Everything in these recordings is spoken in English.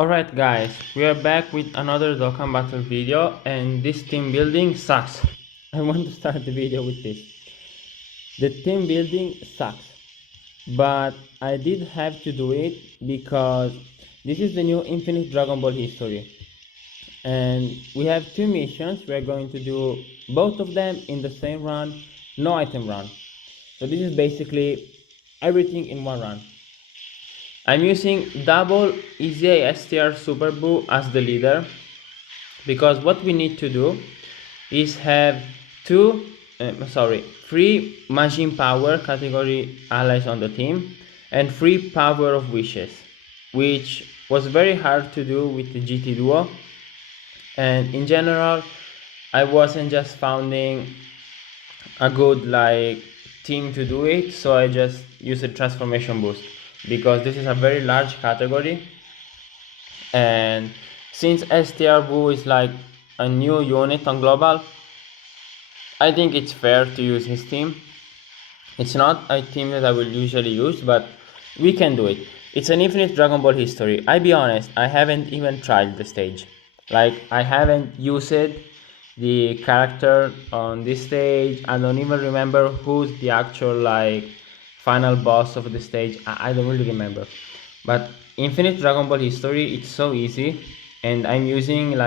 Alright guys, we are back with another Dokkan battle video, and this team building sucks. I want to start the video with this. The team building sucks, but I did have to do it because this is the new Infinite Dragon Ball history. And we have two missions. We are going to do both of them in the same run, no item run. So this is basically everything in one run. I'm using double EZA STR Super Buu as the leader, because what we need to do is have three Majin Power category allies on the team and 3 Power of Wishes, which was very hard to do with the GT Duo. And in general, I wasn't just founding a good team to do it, so I just used a transformation boost because this is a very large category. And since STR Buu is like a new unit on global, I think it's fair to use his team. It's not a team that I will usually use, but we can do it. It's an Infinite Dragon Ball history. I'll be honest, I haven't even tried the stage. I haven't used the character on this stage. I don't even remember who's the actual final boss of the stage. I don't really remember. But Infinite Dragon Ball history, it's so easy, and I'm using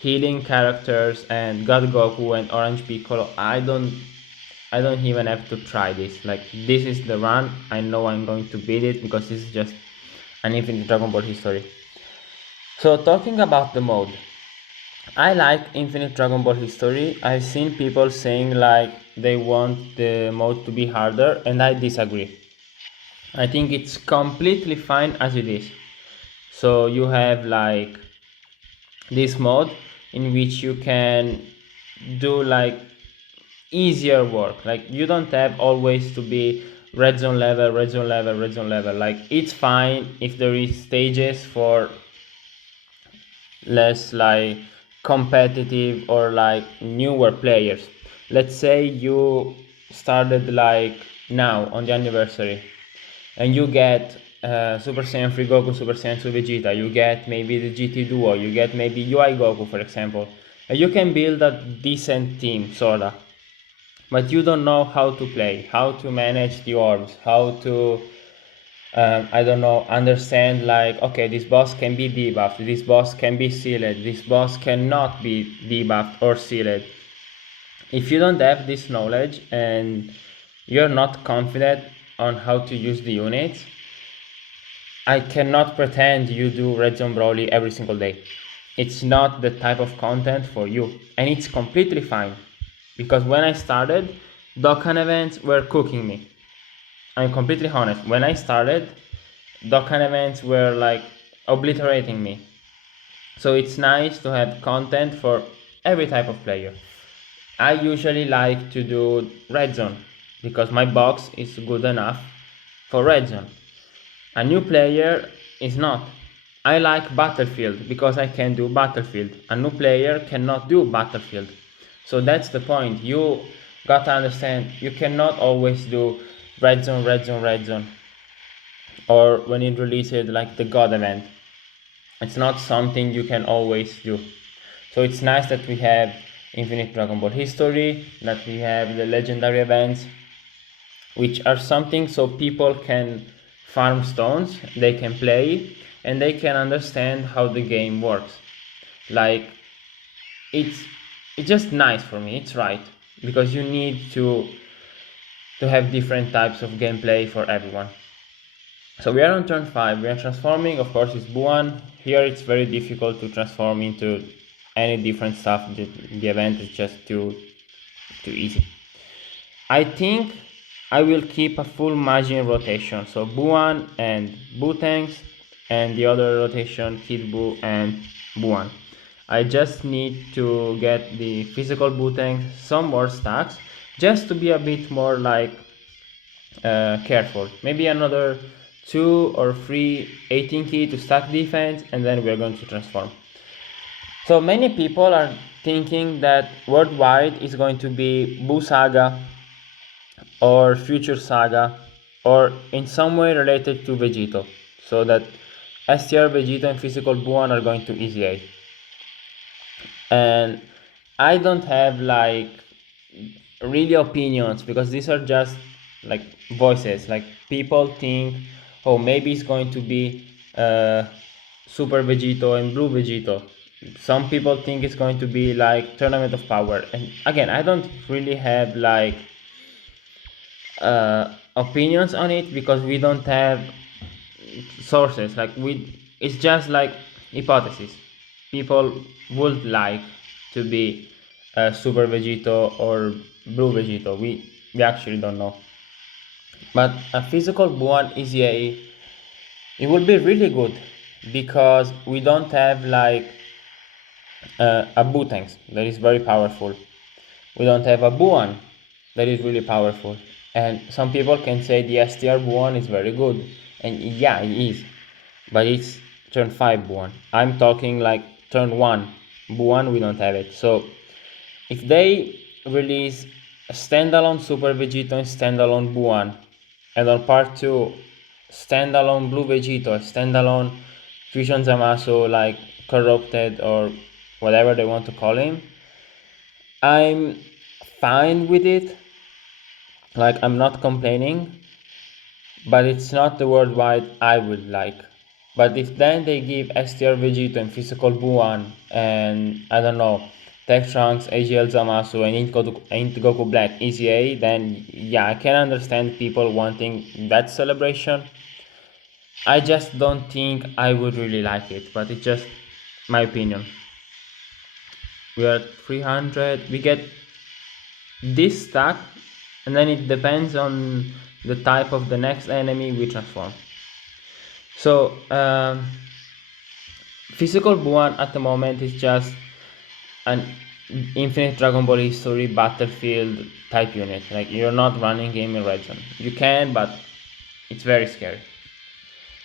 healing characters and God Goku and Orange Piccolo. I don't even have to try this. This is the run. I know I'm going to beat it because this is just an Infinite Dragon Ball history. So talking about the mode, I like Infinite Dragon Ball history. I've seen people saying they want the mode to be harder, and I disagree. I think it's completely fine as it is. So you have this mode in which you can do easier work. You don't have always to be red zone level. It's fine if there is stages for less competitive or newer players. Let's say you started now on the anniversary and you get Super Saiyan 3 Goku, Super Saiyan 2 Vegeta, you get maybe the GT Duo, you get maybe UI Goku, for example, and you can build a decent team, sorta, but you don't know how to play, how to manage the orbs, how to I don't know, understand okay, this boss can be debuffed, this boss can be sealed, this boss cannot be debuffed or sealed. If you don't have this knowledge and you're not confident on how to use the units, I cannot pretend you do Red Zone Broly every single day. It's not the type of content for you, and it's completely fine, because when I started, Dokkan events were cooking me. I'm completely honest. When I started, Dokkan events were obliterating me. So it's nice to have content for every type of player. I usually like to do Red Zone because my box is good enough for Red Zone. A new player is not. I like Battlefield because I can do Battlefield. A new player cannot do Battlefield. So that's the point. You gotta understand, you cannot always do Red Zone. Or when it releases the God event. It's not something you can always do. So it's nice that we have Infinite Dragon Ball history, that we have the legendary events, which are something so people can farm stones, they can play, and they can understand how the game works. It's just nice for me. It's right, because you need to have different types of gameplay for everyone. So we are on turn 5, we are transforming, of course it's Buan. Here it's very difficult to transform into any different stuff, the event is just too easy. I think I will keep a full Majin rotation, so Buan and Butangs, and the other rotation Kid Buu and Buan. I just need to get the physical Butangs some more stacks, just to be a bit more careful. Maybe another 2 or 3 18 key to stack defense, and then we're going to transform. So many people are thinking that worldwide is going to be Buu Saga or Future Saga, or in some way related to Vegito, so that STR Vegeta and physical Buon are going to EZA. And I don't have like really opinions because these are just like voices. Like people think, oh, maybe it's going to be Super Vegito and Blue Vegito. Some people think it's going to be like Tournament of Power. And again, I don't really have like opinions on it because we don't have sources. Like it's just like hypothesis. People would like to be Super Vegito or Blue Vegito. We actually don't know. But a physical Buon EZA, it would be really good because we don't have like a Butanks that is very powerful. We don't have a Buon that is really powerful. And some people can say the STR Buon is very good. And yeah, it is. But it's turn 5 Buon. I'm talking like turn 1 Buon, we don't have it. So if they release a standalone Super Vegito and standalone Buon, and on part 2 standalone Blue Vegito, standalone Fusion Zamasu like corrupted or whatever they want to call him, I'm fine with it. Like, I'm not complaining, but it's not the worldwide I would like. But if then they give STR Vegito and physical Buon and I don't know, Tech Trunks, AGL Zamasu and Int Goku Black EZA, then yeah, I can understand people wanting that celebration. I just don't think I would really like it, but it's just my opinion. We are at 300, we get this stack, and then it depends on the type of the next enemy we transform. So physical Buon at the moment is just an infinite Dragon Ball history battlefield type unit. Like, you're not running game in red zone. You can, but it's very scary.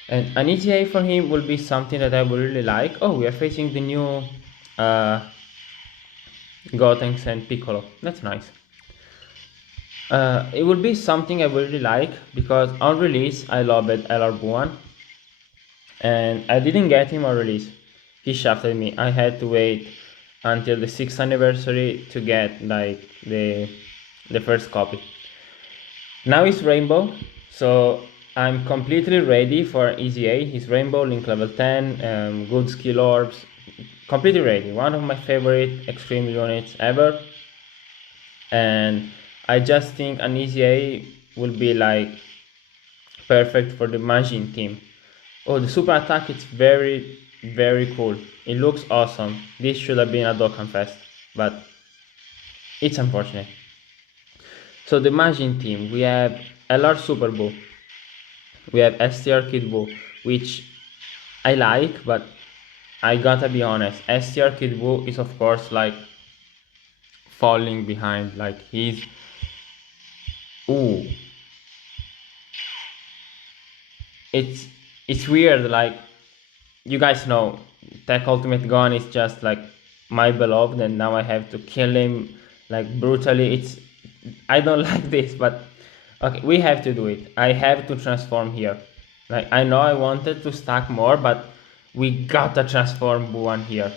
And an ETA for him will be something that I would really like. Oh, we are facing the new Gotenks and Piccolo. That's nice. It would be something I would really like because on release I loved LR Buon, and I didn't get him on release. He shafted me. I had to wait until the 6th anniversary to get like the first copy. Now it's Rainbow, so I'm completely ready for EZA. He's Rainbow, Link level 10, good skill orbs, completely ready. One of my favorite extreme units ever, and I just think an EZA will be like perfect for the Majin team. Oh, the super attack is very, very cool. It looks awesome. This should have been a Dokkan Fest, but it's unfortunate. So the Majin team, we have LR Super Buu, we have STR Kid Buu, which I like, but I gotta be honest, STR Kid Buu is of course like falling behind. Like, he's ooh, it's weird. Like, you guys know Tech Ultimate Gon is just like my beloved, and now I have to kill him like brutally. I don't like this, but okay, we have to do it. I have to transform here. Like, I know I wanted to stack more, but we gotta transform Buon here.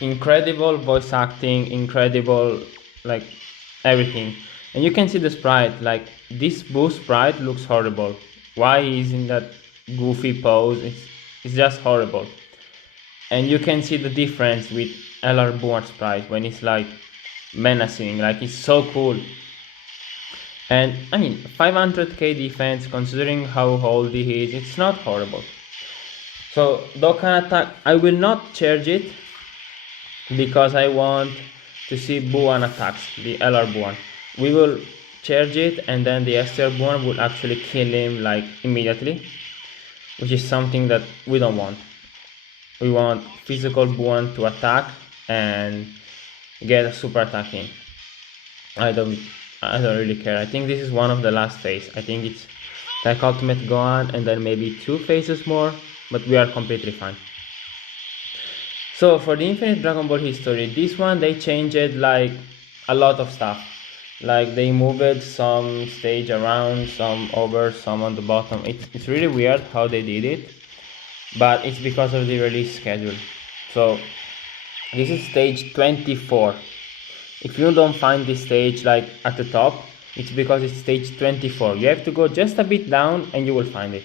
Incredible voice acting, incredible like everything. And you can see the sprite. Like, this Buu sprite looks horrible. Why is in that goofy pose? It's just horrible. And you can see the difference with LR Buon sprite when it's like menacing. Like, it's so cool. And I mean, 500k defense, considering how old he is, it's not horrible. So Dokkan attack, I will not charge it because I want to see Buon attacks, the LR Buon. We will charge it, and then the STR Buon will actually kill him like immediately, which is something that we don't want. We want physical Buon to attack and get a super attack in. I don't I don't really care. I think this is one of the last phase. I think it's like Ultimate Gohan and then maybe 2 phases more, but we are completely fine. So for the Infinite Dragon Ball history, this one they changed like a lot of stuff. Like they moved some stage around, some over, some on the bottom. It's really weird how they did it, but it's because of the release schedule. So this is stage 24. If you don't find this stage like at the top, it's because it's stage 24. You have to go just a bit down and you will find it.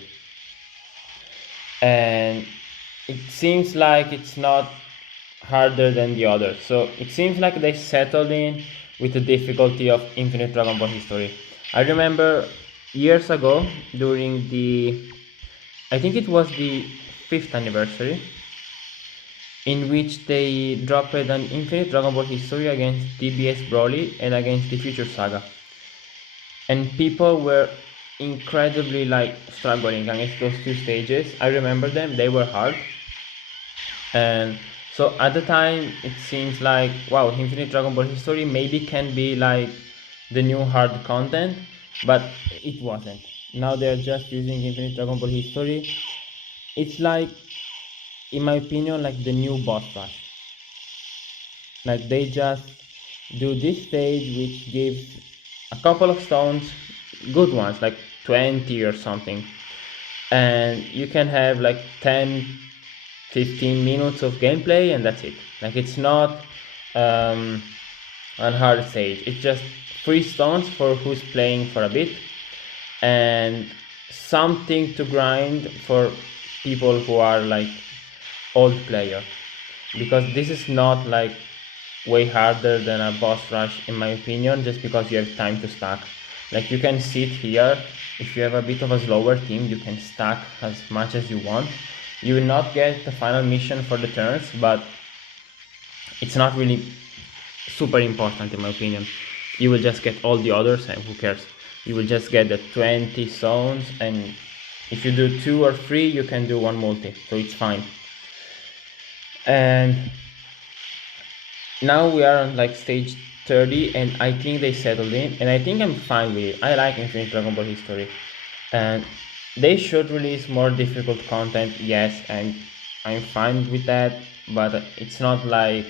And it seems like it's not harder than the others. So it seems like they settled in with the difficulty of Infinite Dragon Ball history. I remember years ago during I think it was the 5th anniversary, in which they dropped an Infinite Dragon Ball history against DBS Broly and against the Future Saga. And people were incredibly like struggling against those 2 stages. I remember them, they were hard. And so at the time it seems like, wow, Infinite Dragon Ball history maybe can be like the new hard content, but it wasn't. Now they're just using Infinite Dragon Ball history. It's like, in my opinion, like the new boss rush. Like they just do this stage which gives a couple of stones, good ones, like 20 or something, and you can have like 10-15 minutes of gameplay and that's it. Like it's not an hard stage, it's just 3 stones for who's playing for a bit and something to grind for people who are like old player, because this is not like way harder than a boss rush in my opinion, just because you have time to stack. Like you can sit here, if you have a bit of a slower team you can stack as much as you want. You will not get the final mission for the turns, but it's not really super important in my opinion. You will just get all the others and who cares. You will just get the 20 zones, and if you do 2 or 3 you can do 1 multi, so it's fine. And now we are on like stage 30 and I think they settled in and I think I'm fine with it. I like Infinite Dragon Ball history and they should release more difficult content, yes, and I'm fine with that, but it's not like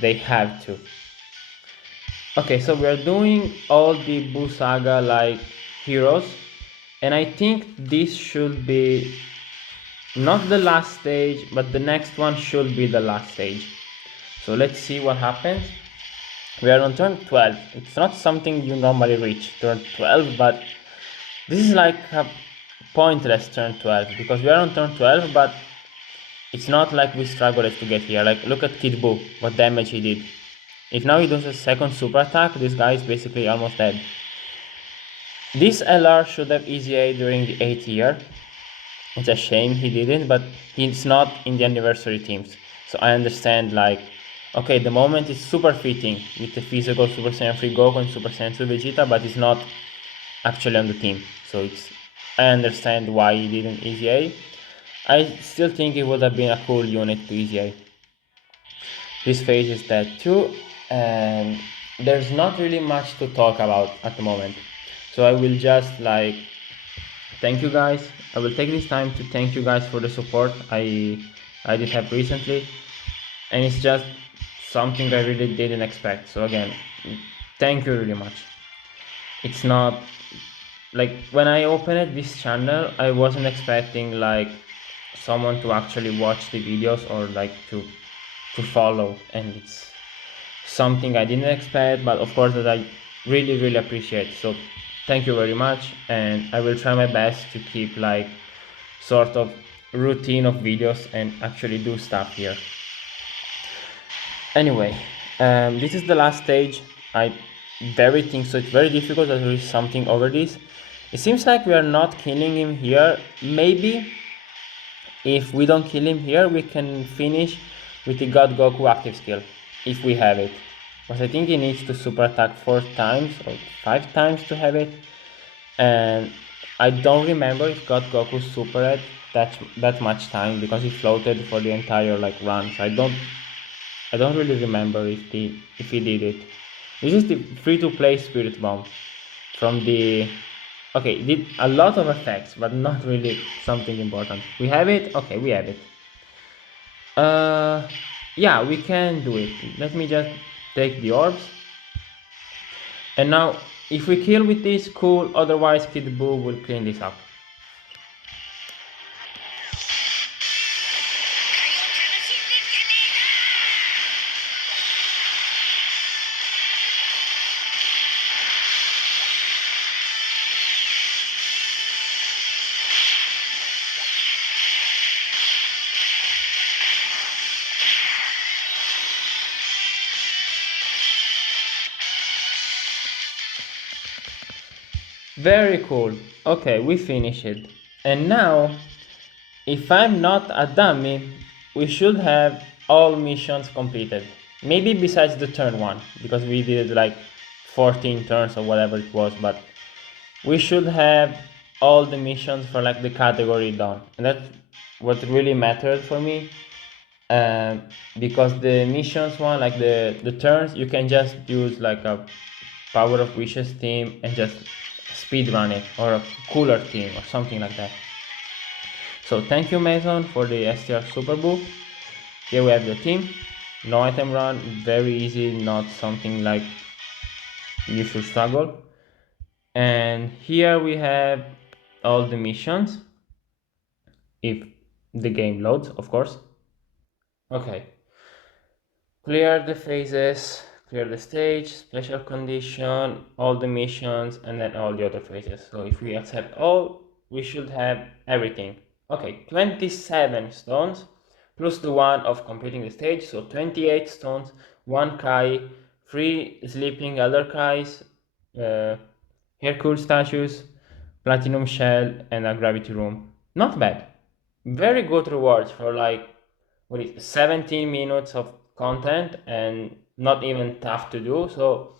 they have to. Okay, so we are doing all the Buu Saga like heroes, and I think this should be not the last stage, but the next one should be the last stage. So let's see what happens. We are on turn 12. It's not something you normally reach, turn 12, but this is like a pointless turn 12 because we are on turn 12, but it's not like we struggled to get here. Like look at Kid Buu, what damage he did. If now he does a second super attack, this guy is basically almost dead. This LR should have easy A during the 8th year. It's a shame he didn't, but he's not in the anniversary teams. So I understand, like, okay, the moment is super fitting with the physical Super Saiyan 3 Goku and Super Saiyan 2 Vegeta, but he's not actually on the team. So I understand why he didn't easy A. I still think it would have been a cool unit to easy A. This phase is dead too, and there's not really much to talk about at the moment. So I will just like thank you guys. I will take this time to thank you guys for the support I did have recently, and it's just something I really didn't expect. So again, thank you really much. It's not like when I opened this channel I wasn't expecting like someone to actually watch the videos or like to follow, and it's something I didn't expect, but of course that I really appreciate. So thank you very much, and I will try my best to keep like sort of routine of videos and actually do stuff here. Anyway, this is the last stage. I very think so. It's very difficult to do something over this. It seems like we are not killing him here. Maybe if we don't kill him here, we can finish with the God Goku active skill, if we have it. Because I think he needs to super attack 4 times or 5 times to have it. And I don't remember if God Goku super had that much time, because he floated for the entire like run. So I don't really remember if he did it. This is the free-to-play Spirit Bomb from the... Okay, it did a lot of effects, but not really something important. We have it? Okay, we have it. Yeah, we can do it. Let me just take the orbs. And now, if we kill with this, cool, otherwise Kid Buu will clean this up. Very cool. Okay, we finished it. And now, if I'm not a dummy, we should have all missions completed. Maybe besides the turn one, because we did like 14 turns or whatever it was, but we should have all the missions for like the category done. And that's what really mattered for me. Because the missions one, like the turns, you can just use like a Power of Wishes team and just speedrun it, or a cooler team or something like that. So thank you, Mason, for the STR Super Book. Here we have the team. No item run, very easy, not something like you should struggle. And here we have all the missions, if the game loads, of course. Okay. Clear the phases, clear the stage, special condition, all the missions, and then all the other phases. So if we accept all, we should have everything. Okay, 27 stones, plus the one of completing the stage, so 28 stones, 1 Kai, 3 sleeping elder Kais, Hercule statues, platinum shell, and a gravity room. Not bad. Very good rewards for like, 17 minutes of content and not even tough to do. So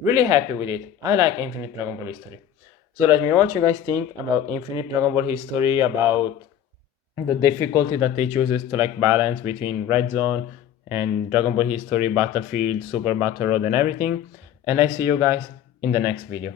really happy with it. I like Infinite Dragon Ball History. So let me know what you guys think about Infinite Dragon Ball History, about the difficulty that they chooses to like balance between Red Zone and Dragon Ball History, Battlefield, Super Battle Road, and everything. And I see you guys in the next video.